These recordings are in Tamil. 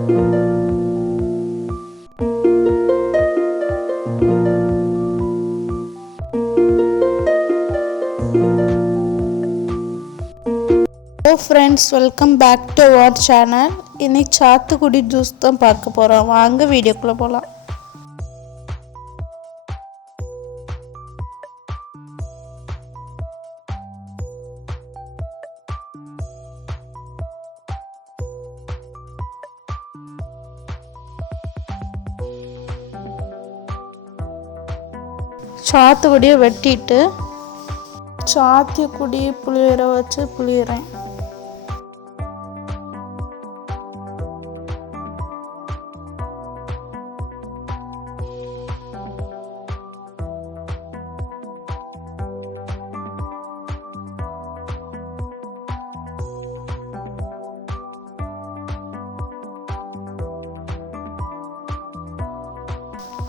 Hello friends, welcome back to our channel. இன்னைக்கு சாத்துக்குடி ஜூஸ் தான் பார்க்க போறோம். வாங்க வீடியோக்குள்ள போலாம். சாத்துக்குடியை வெட்டிட்டு சாத்துக்குடி புளியற வச்சு புளியறேன்.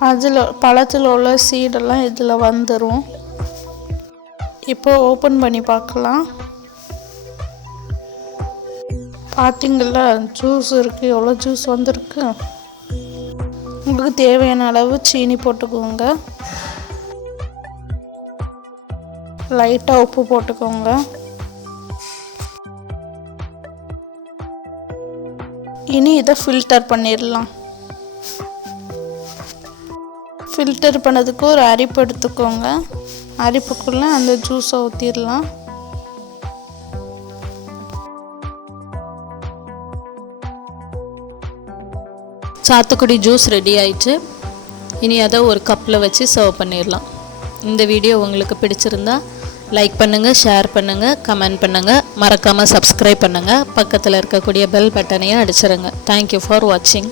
அதில் பழத்தில் உள்ள சீடெல்லாம் இதில் வந்துடும். இப்போ ஓப்பன் பண்ணி பார்க்கலாம். பார்த்தீங்களா, ஜூஸ் இருக்குது, எவ்வளோ ஜூஸ் வந்திருக்கு. உங்களுக்கு தேவையான அளவு சீனி போட்டுக்கோங்க, லைட்டாக உப்பு போட்டுக்கோங்க. இனி இதை ஃபில்டர் பண்ணிடலாம். ஃபில்டர் பண்ணதுக்கு ஒரு அரிப்பு எடுத்துக்கோங்க. அரிப்புக்குள்ளே அந்த ஜூஸை ஊற்றிடலாம். சாத்துக்குடி ஜூஸ் ரெடி ஆயிடுச்சு. இனி அதை ஒரு கப்பில் வச்சு சர்வ் பண்ணிடலாம். இந்த வீடியோ உங்களுக்கு பிடிச்சிருந்தா லைக் பண்ணுங்கள், ஷேர் பண்ணுங்கள், கமெண்ட் பண்ணுங்கள், மறக்காமல் சப்ஸ்கிரைப் பண்ணுங்கள். பக்கத்தில் இருக்கக்கூடிய பெல் பட்டனையும் அடிச்சிருங்க. தேங்க்யூ ஃபார் வாட்சிங்.